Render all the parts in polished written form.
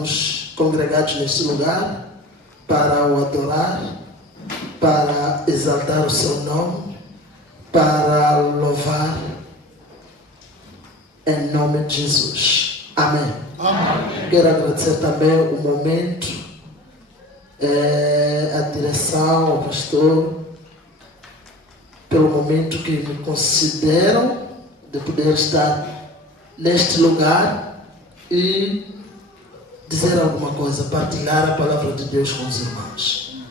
estamos congregados neste lugar para o adorar, para exaltar o seu nome, para louvar em nome de Jesus. Amém. Amém. Quero agradecer também o momento, a direção, ao pastor, pelo momento que me consideram de poder estar neste lugar e dizer alguma coisa, partilhar a palavra de Deus com os irmãos.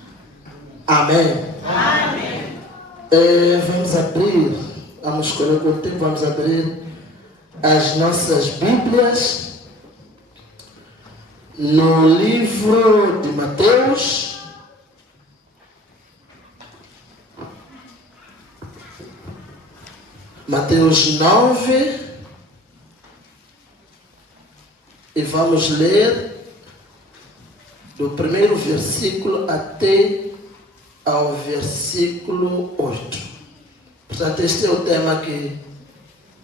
Amém. Amém. Vamos escolher o tempo, vamos abrir as nossas Bíblias no livro de Mateus, Mateus 9, e vamos ler do primeiro versículo até ao versículo 8. Portanto, este é o tema que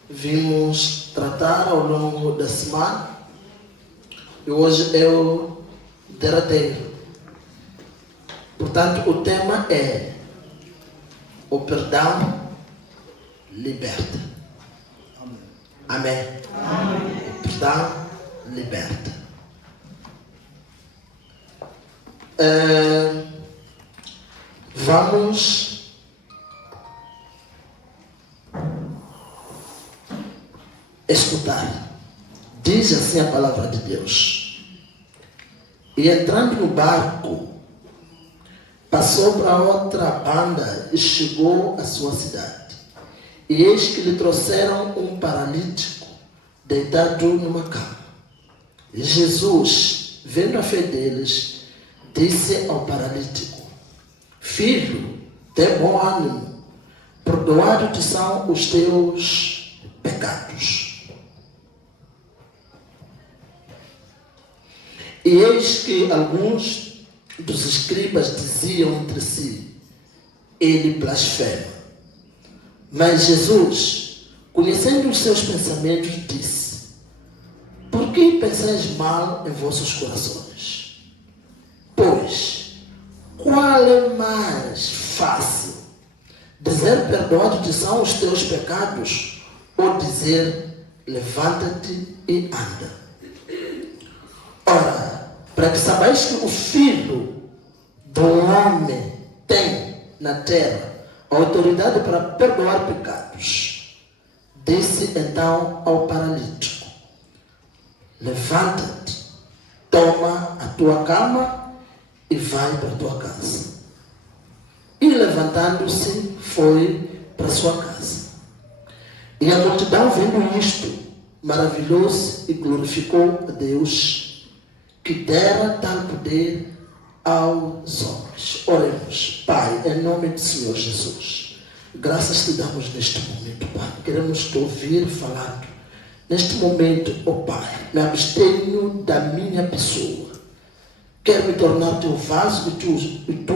vimos tratar ao longo da semana e hoje é o derradeiro. Portanto, o tema é: o perdão liberta. Amém. Amém. O perdão liberta. Vamos escutar. Diz assim a palavra de Deus: e entrando no barco, passou para outra banda e chegou à sua cidade. E eis que lhe trouxeram um paralítico deitado numa cama. E Jesus, vendo a fé deles, disse ao paralítico: filho, tem bom ânimo, perdoados te são os teus pecados. E eis que alguns dos escribas diziam entre si: ele blasfema. Mas Jesus, conhecendo os seus pensamentos, disse: por que pensais mal em vossos corações? Pois, qual é mais fácil? Dizer: perdoados te são os teus pecados, ou dizer: levanta-te e anda? Ora, para que saibais que o Filho do Homem tem na terra autoridade para perdoar pecados, disse então ao paralítico: levanta-te, toma a tua cama e vai para a tua casa. E levantando-se, foi para a sua casa. E a multidão, vendo isto, maravilhou-se e glorificou a Deus, que dera tal poder aos homens. Oremos. Pai, em nome do Senhor Jesus, graças te damos neste momento, Pai. Queremos te ouvir falando. Neste momento, ó Pai, me abstenho da minha pessoa. Quero me tornar teu vaso e tu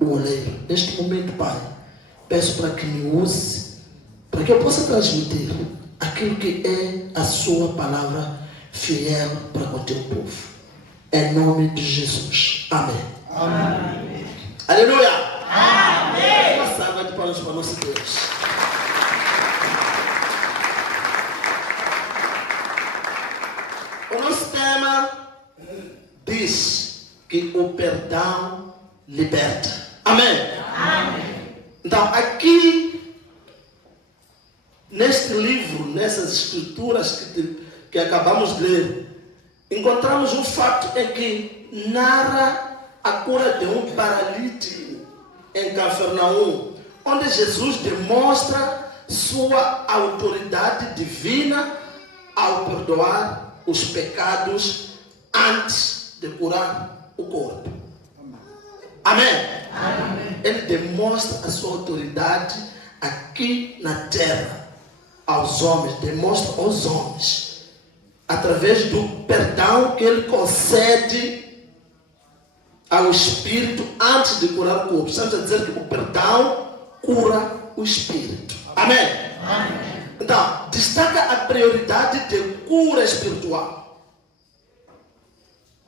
o oleiro. Neste momento, Pai, peço para que me use, para que eu possa transmitir aquilo que é a sua palavra fiel para com o teu povo. Em nome de Jesus. Amém. Amém. Aleluia. Amém. Uma salva de palmas para nosso Deus. O nosso tema diz que o perdão liberta. Amém. Amém. Então, aqui, neste livro, nessas escrituras que acabamos de ler, encontramos um fato em que narra a cura de um paralítico em Cafarnaum, onde Jesus demonstra sua autoridade divina ao perdoar os pecados antes de curar o corpo. Amém? Amém. Ele demonstra a sua autoridade aqui na terra aos homens, demonstra aos homens através do perdão que ele concede ao espírito antes de curar o corpo. Estamos a dizer que o perdão cura o espírito. Amém? Amém. Então, destaca a prioridade de cura espiritual.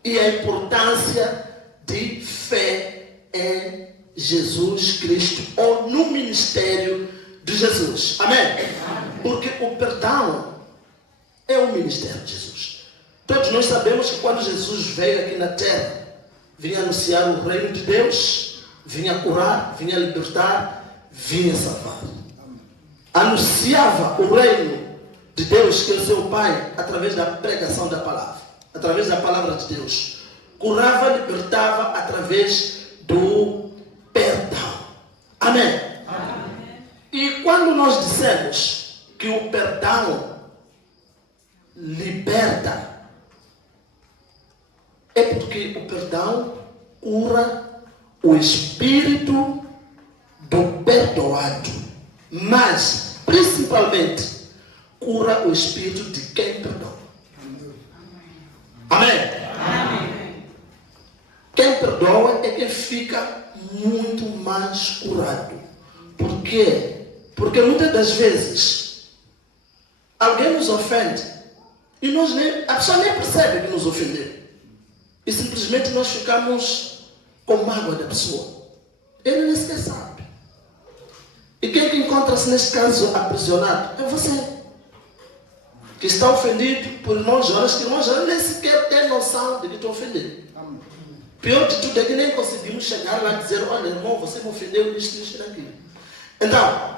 e a importância de fé em Jesus Cristo ou no ministério de Jesus. Amém? Porque o perdão é o ministério de Jesus. Todos nós sabemos que quando Jesus veio aqui na terra, vinha anunciar o reino de Deus, vinha curar, vinha libertar, vinha salvar. Anunciava o reino de Deus, que é o seu Pai, através da pregação da palavra, através da palavra de Deus. Curava, libertava através do perdão. Amém? Amém. E quando nós dissemos que o perdão liberta, é porque o perdão cura o espírito do perdoado, mas principalmente cura o espírito de quem perdoa. Amém? Amém. Quem perdoa é quem fica muito mais curado. Por quê? Porque muitas das vezes alguém nos ofende e a pessoa nem percebe que nos ofendeu. E simplesmente nós ficamos com mágoa da pessoa. Ele nem sequer sabe. E quem que encontra-se neste caso aprisionado? É você, que está ofendido por irmão Jonas, que irmão Jonas nem sequer tem noção de que estou ofendido. Pior de tudo é que nem conseguimos chegar lá e dizer: olha, irmão, você me ofendeu nisto, nisto, naquilo. Então,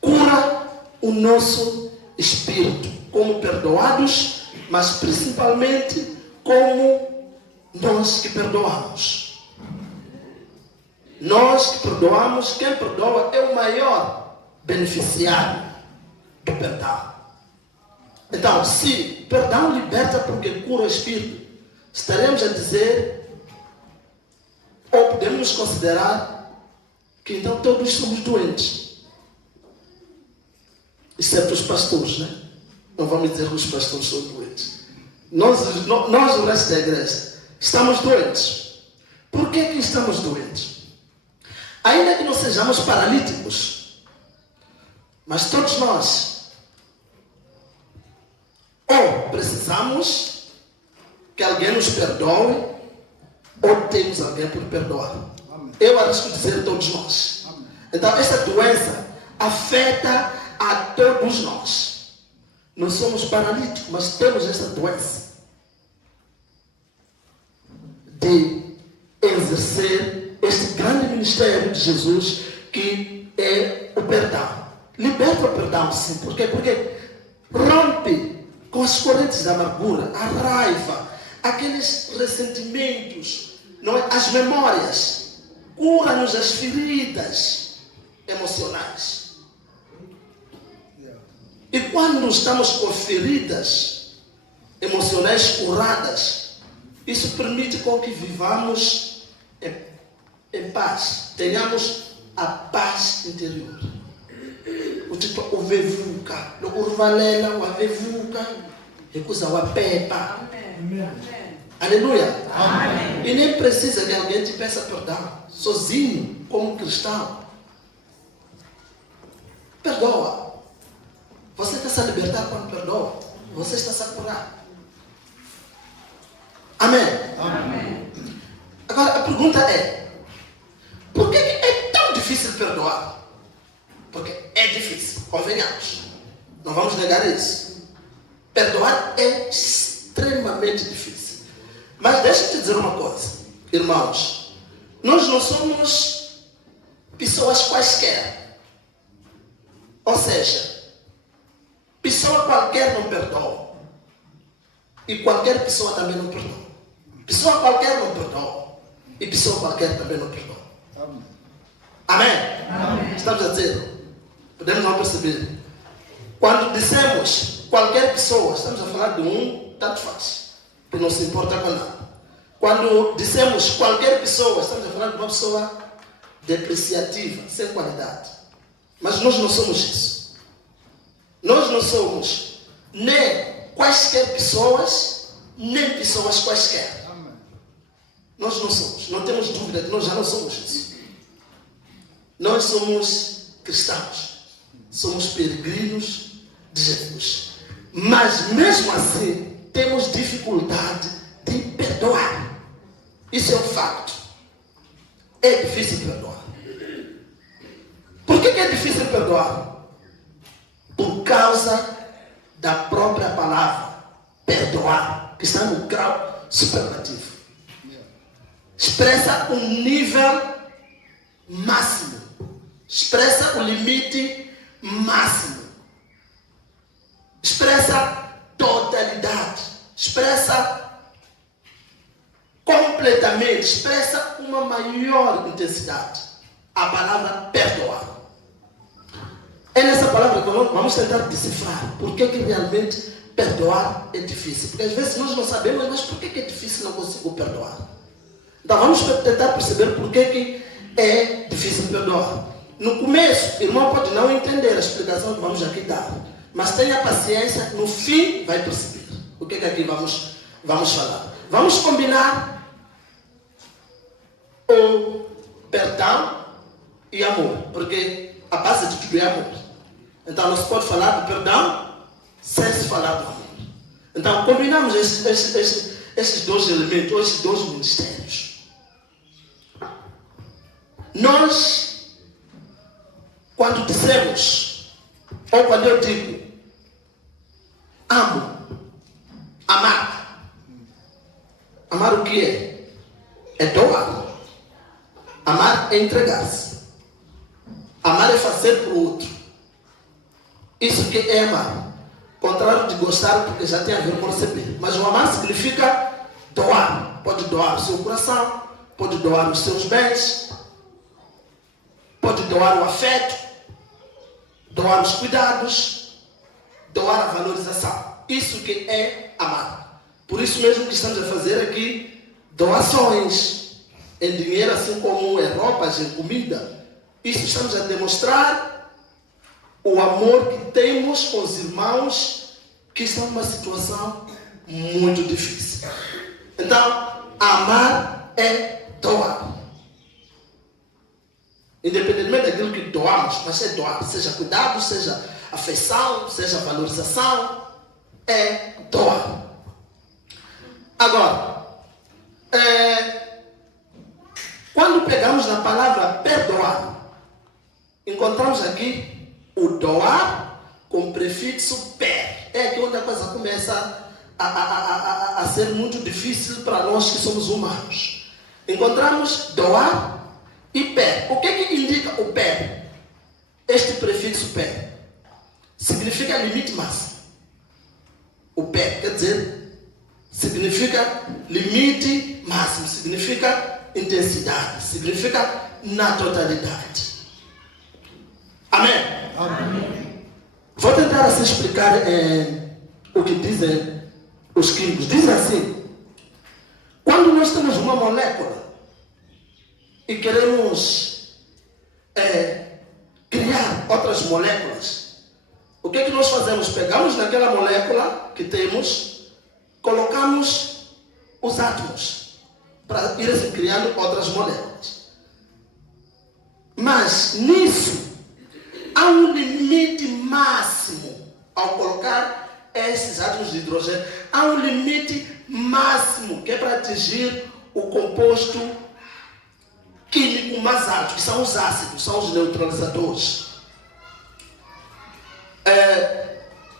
cura o nosso espírito como perdoados, mas principalmente como nós que perdoamos. Nós que perdoamos, quem perdoa é o maior beneficiário do perdão. Então, se perdão liberta porque cura o espírito, estaremos a dizer, ou podemos considerar, que então todos somos doentes. Exceto os pastores, né? Não vamos dizer que os pastores são doentes. Nós, o resto da igreja, estamos doentes. Por que estamos doentes? Ainda que não sejamos paralíticos, mas todos nós, ou precisamos que alguém nos perdoe, ou temos alguém por perdoar. Amém. Eu arrisco dizer todos nós. Amém. Então, esta doença afeta a todos nós. Não somos paralíticos, mas temos esta doença de exercer este grande ministério de Jesus, que é o perdão. Liberta o perdão, sim. Por quê? Porque rompe com as correntes da amargura, a raiva, aqueles ressentimentos, não é? As memórias. Cura-nos as feridas emocionais. E quando estamos com feridas emocionais curadas, isso permite com que vivamos em paz, tenhamos a paz interior. O tipo, o vevuca, o urvalela, o avevuca, recusa o apepa. Aleluia. Amém. E nem precisa que alguém te peça perdão. Sozinho, como cristão, perdoa. Você está se a libertar quando perdoa. Você está se a curar. Amém? Amém. Agora a pergunta é: por que é tão difícil perdoar? Porque é difícil, convenhamos. Não vamos negar isso. Perdoar é extremamente difícil. Mas deixa eu te dizer uma coisa, irmãos. Nós não somos pessoas quaisquer. Ou seja, pessoa qualquer não perdoa. E qualquer pessoa também não perdoa. Pessoa qualquer não perdoa. E pessoa qualquer também não perdoa. Amém? Amém. Estamos a dizer, podemos não perceber. Quando dissemos qualquer pessoa, estamos a falar de tanto faz, que não se importa com nada. Quando dissemos qualquer pessoa, estamos a falar de uma pessoa depreciativa, sem qualidade. Mas nós não somos isso. Nós não somos nem quaisquer pessoas, nem pessoas quaisquer. Nós não somos. Não temos dúvida que nós já não somos isso. Nós somos cristãos. Somos peregrinos de Jesus. Mas mesmo assim, temos dificuldade de perdoar. Isso é um facto. É difícil perdoar. Por que é difícil perdoar? Por causa da própria palavra perdoar, que está no grau superlativo. Expressa um nível máximo. Expressa o limite máximo. Expressa totalidade. Expressa completamente. Expressa uma maior intensidade. A palavra perdoar. É nessa palavra que vamos tentar decifrar por que realmente perdoar é difícil. Porque às vezes nós não sabemos, mas por que é difícil não consigo perdoar? Então vamos tentar perceber por que é difícil perdoar. No começo, o irmão pode não entender a explicação que vamos aqui dar. Mas tenha paciência, no fim vai perceber. O que aqui vamos falar? Vamos combinar o perdão e amor. Porque a base de tudo é amor. Então não se pode falar do perdão sem se falar do amor. Então combinamos esses dois elementos, esses dois ministérios. Nós, quando dizemos, ou quando eu digo, amo, amar. Amar o que é? É doar. Amar é entregar-se. Amar é fazer para o outro. Isso que é amar. Contrário de gostar, porque já tem a ver com receber. Mas o amar significa doar. Pode doar o seu coração, pode doar os seus bens, pode doar o afeto, doar os cuidados, doar a valorização. Isso que é amar. Por isso mesmo que estamos a fazer aqui doações em dinheiro, assim como em roupas, em comida. Isso estamos a demonstrar o amor que temos com os irmãos que estão numa situação muito difícil. Então, amar é doar. Independentemente daquilo que doamos, mas é doar. Seja cuidado, seja afeição, seja valorização, é doar. Agora, quando pegamos na palavra perdoar, encontramos aqui o doar com prefixo per. É aqui onde a coisa começa a ser muito difícil para nós que somos humanos. Encontramos doar e per. O que indica o per? Este prefixo per significa limite máximo. O per quer dizer, significa limite máximo, significa intensidade, significa na totalidade. Amém? Amém. Vou tentar assim explicar o que dizem os químicos. Dizem assim: quando nós temos uma molécula e queremos criar outras moléculas, o que nós fazemos? Pegamos naquela molécula que temos, colocamos os átomos para ir criando outras moléculas. Mas nisso há um limite máximo ao colocar esses átomos de hidrogênio. Há um limite máximo que é para atingir o composto químico mais alto, que são os ácidos, são os neutralizadores.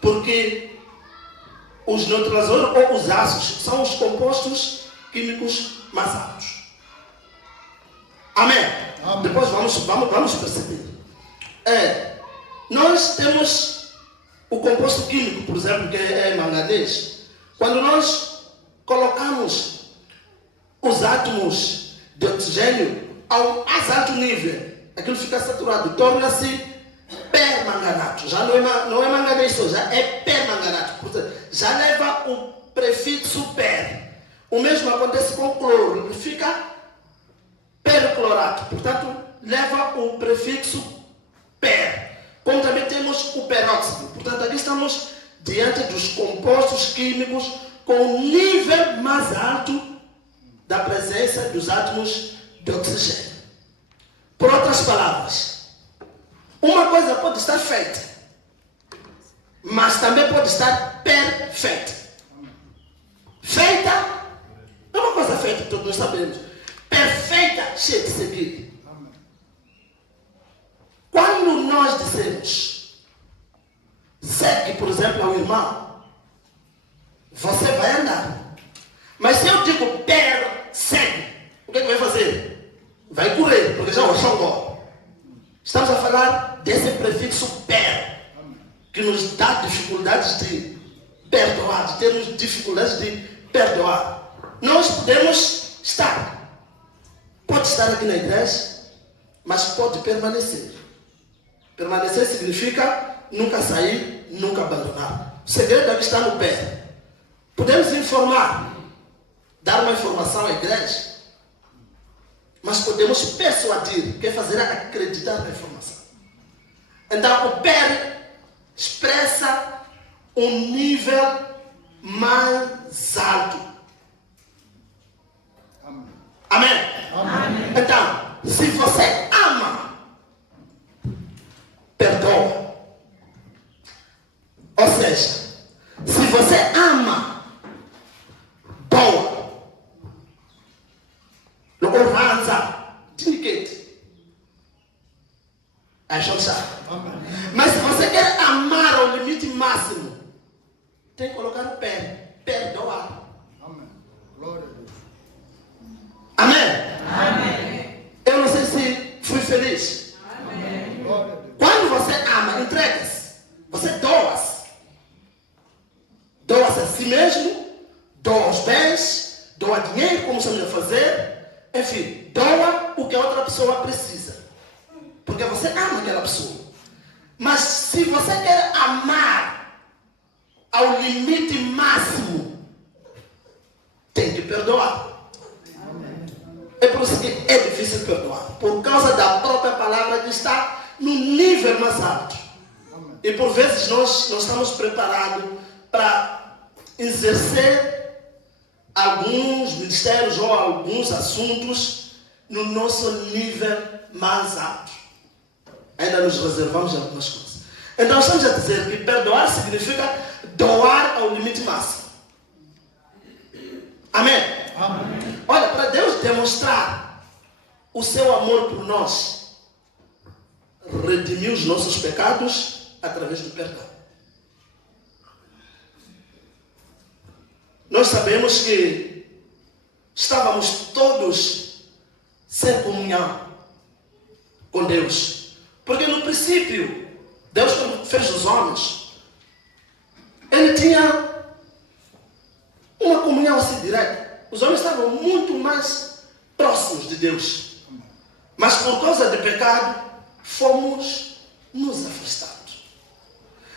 Porque os neutralizadores ou os ácidos são os compostos químicos mais altos. Amém? Amém. Depois vamos perceber. Nós temos o composto químico, por exemplo, que é manganês. Quando nós colocamos os átomos de oxigênio ao mais alto nível, aquilo fica saturado, torna-se permanganato. Já não é manganês só, já é permanganato. Portanto, já leva o prefixo per. O mesmo acontece com o cloro, ele fica perclorato. Portanto, leva o prefixo per. Como também temos o peróxido. Portanto, aqui estamos diante dos compostos químicos com o nível mais alto da presença dos átomos de oxigênio. Por outras palavras, uma coisa pode estar feita, mas também pode estar perfeita. Feita nós sabemos. Perfeita, cheia de seguir. Quando nós dizemos, segue, por exemplo, ao irmão, você vai andar. Mas se eu digo, persegue, o que vai fazer? Vai correr, porque já o chão. Estamos a falar desse prefixo per, que nos dá dificuldades de perdoar, de termos dificuldades de perdoar. Nós podemos estar, pode estar aqui na igreja, mas pode permanecer. Permanecer significa nunca sair, nunca abandonar. O segredo aqui está no pé. Podemos informar, dar uma informação à igreja, mas podemos persuadir, quer fazer acreditar na informação. Então o pé expressa um nível mais alto. Amém? Amém? Então, se você ama, perdoa. Ou seja, se você ama, doa. Logo ranza, tinikete. Mas se você quer amar ao limite máximo, tem que colocar o pé, perdoar. Amém. Glória a Deus. Amém? Amém. Eu não sei se fui feliz. Amém. Quando você ama, entrega-se. Você doa-se. Doa-se a si mesmo, doa os bens, doa dinheiro, como estamos a fazer. Enfim, doa o que a outra pessoa precisa. Porque você ama aquela pessoa. Mas se você quer amar ao limite máximo, tem que perdoar. É por isso que é difícil perdoar. Por causa da própria palavra que está no nível mais alto. E por vezes nós não estamos preparados para exercer alguns ministérios ou alguns assuntos no nosso nível mais alto. Ainda nos reservamos algumas coisas. Então estamos a dizer que perdoar significa doar ao limite máximo. Amém? Amém. Olha, para Deus demonstrar o seu amor por nós, redimiu os nossos pecados através do perdão. Nós sabemos que estávamos todos sem comunhão com Deus. Porque no princípio, Deus quando fez os homens, Ele tinha uma comunhão assim direta. Os homens estavam muito mais próximos de Deus. Mas por causa do pecado, fomos nos afastados.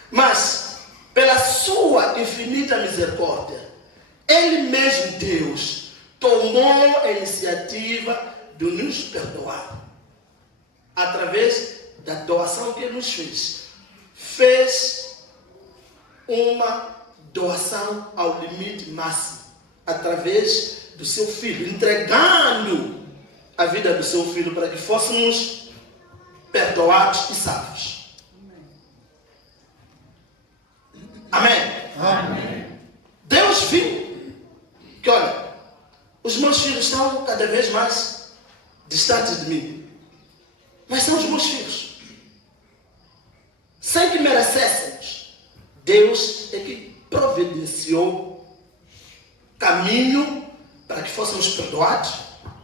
Mas, pela sua infinita misericórdia, Ele mesmo, Deus, tomou a iniciativa de nos perdoar. Através da doação que Ele nos fez. Fez uma doação ao limite máximo. Através do seu Filho. Entregando a vida do seu Filho para que fôssemos perdoados e salvos. Amém? Amém. Deus viu que, olha, os meus filhos estão cada vez mais distantes de mim. Mas são os meus filhos. Sem que merecêssemos, Deus é que providenciou caminho para que fôssemos perdoados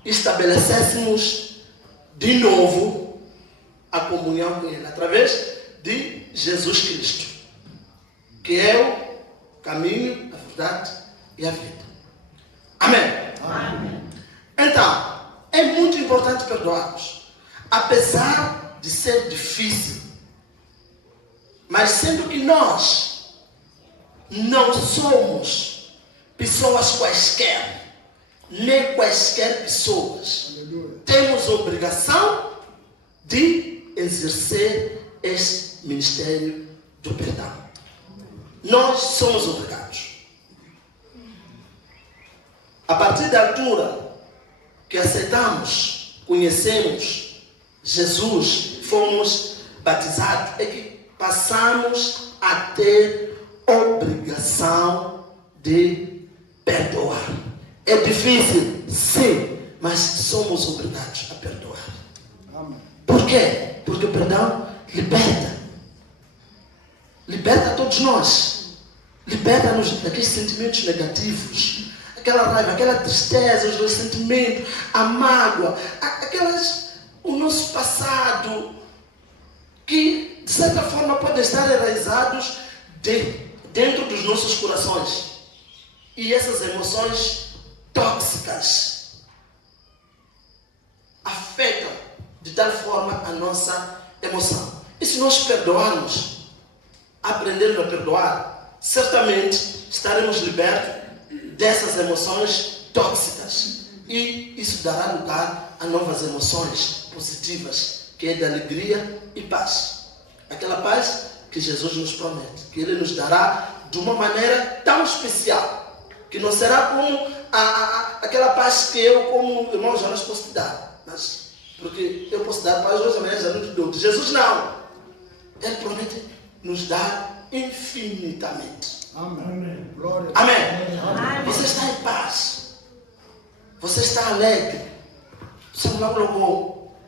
e estabelecêssemos de novo a comunhão com Ele, através de Jesus Cristo, que é o caminho, a verdade e a vida. Amém? Amém. Então, é muito importante perdoarmos, apesar de ser difícil. Mas sendo que nós não somos pessoas quaisquer, nem quaisquer pessoas, temos a obrigação de exercer este ministério do perdão. Nós somos obrigados. A partir da altura que aceitamos, conhecemos Jesus, fomos batizados, é que passamos a ter obrigação de perdoar. É difícil, sim, mas somos obrigados a perdoar. Amém. Por quê? Porque o perdão liberta. Liberta todos nós. Liberta-nos daqueles sentimentos negativos. Aquela raiva, aquela tristeza, os ressentimentos, a mágoa, o nosso passado, que de certa forma podem estar enraizados dentro dos nossos corações. E essas emoções tóxicas afetam de tal forma a nossa emoção. E se nós perdoarmos, aprendermos a perdoar, certamente estaremos libertos dessas emoções tóxicas. E isso dará lugar a novas emoções positivas, que é de alegria e paz. Aquela paz que Jesus nos promete, que Ele nos dará de uma maneira tão especial, que não será como aquela paz que eu, como irmão Jonas, posso te dar. Mas, porque eu posso dar paz hoje, amanhã já não te dou. Jesus não. Ele promete nos dar infinitamente. Amém. Amém. Amém. Você está em paz. Você está alegre. Você não colocou.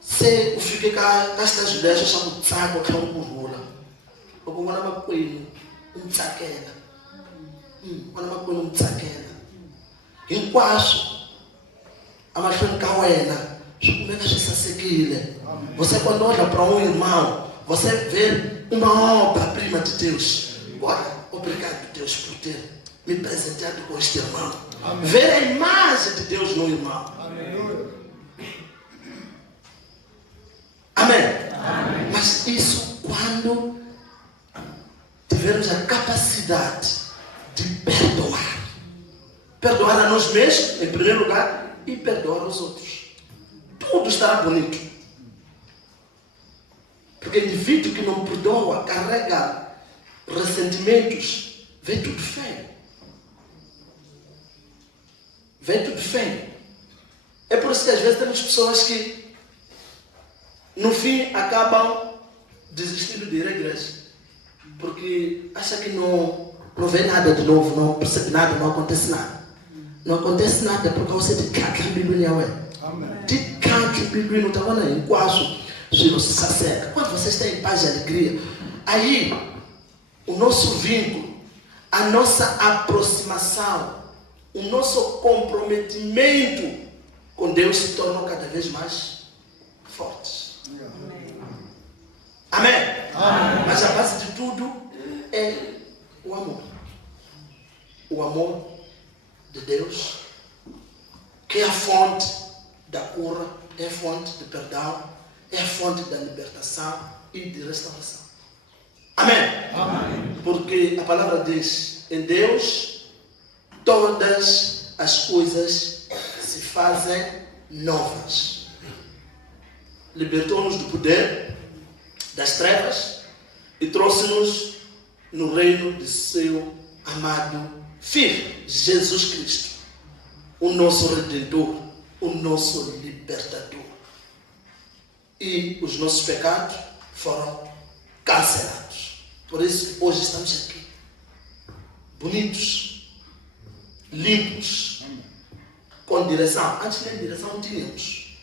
Se fique com estas ideias, eu chamo de saco, que é um burula. Eu vou mandar uma coisa, tsaquela. Mandar uma coisa, tsaquela. Enquanto a machina cauena, como é que a gente se seguir? Você, quando olha para um irmão, você vê uma obra-prima de Deus. Olha, obrigado, Deus, por ter me presenteado com este irmão. Amém. Ver a imagem de Deus no irmão. Amém. Amém. Amém. Mas isso quando tivermos a capacidade de perdoar. Perdoar a nós mesmos, em primeiro lugar, e perdoar os outros. Tudo estará bonito. Porque o indivíduo que não perdoa, carrega ressentimentos, vê tudo feio. Vê tudo feio. É por isso que às vezes temos pessoas que no fim acabam desistindo de ir à igreja. Porque acha que não vê nada de novo, não percebe nada, não acontece nada. Não acontece nada por causa de cada Bíblia. De cada Bíblia, não estava nem quase. Quando você está em paz e alegria, aí o nosso vínculo, a nossa aproximação, o nosso comprometimento com Deus se tornam cada vez mais fortes. Amém? Amém. Mas a base de tudo é o amor. O amor de Deus, que é a fonte da cura, é a fonte de perdão, é a fonte da libertação e de restauração. Amém? Amém. Porque a palavra diz, em Deus, todas as coisas se fazem novas. Libertou-nos do poder das trevas e trouxe-nos no reino de seu amado Filho, Jesus Cristo, o nosso Redentor, o nosso Libertador. E os nossos pecados foram cancelados. Por isso que hoje estamos aqui, bonitos, limpos, com direção. Antes nem direção não tínhamos.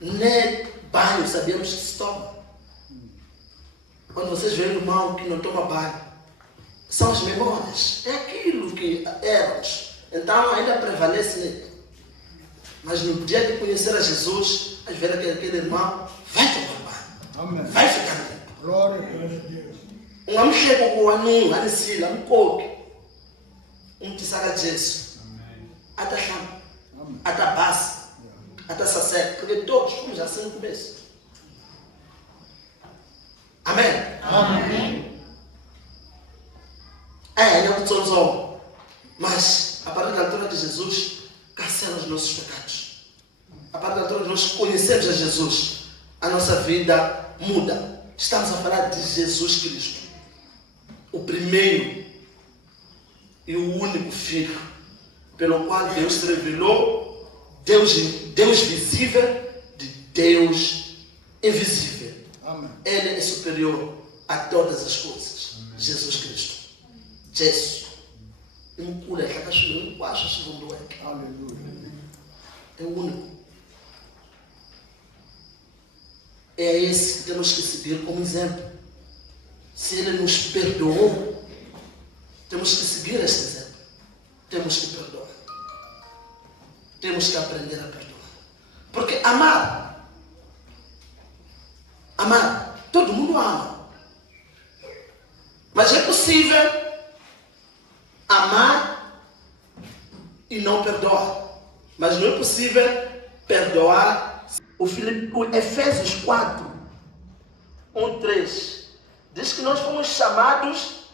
Nem banho sabíamos que se toma. Quando vocês veem um irmão que não toma banho, são as memórias. É aquilo que éramos. Então ainda prevalece nele. Mas no dia de conhecer a Jesus, às vezes aquele irmão vai tomar banho. Vai ficar limpo. Glória a Deus. Um homem chega com o anum, a necila, um coque. Um tisaga de Jesus. Até chama. Até base. Até sacer. Porque todos fomos assim no começo. Amém? Amém. É o que somos. Mas, a partir da altura de Jesus, cancela os nossos pecados. A partir da altura de nós conhecemos a Jesus, a nossa vida muda. Estamos a falar de Jesus Cristo, o primeiro e o único Filho, pelo qual Deus se revelou, Deus visível de Deus invisível. Amém. Ele é superior a todas as coisas. Amém. Jesus Cristo. Jesus. Um cura acho segundo é. Aleluia. É o único. É esse que temos que seguir como exemplo. Se Ele nos perdoou, temos que seguir esse exemplo. Temos que perdoar. Temos que aprender a perdoar. Porque amar, todo mundo ama. Mas é possível amar e não perdoar. Mas não é possível perdoar. O Efésios 4, 1, 3 diz que nós fomos chamados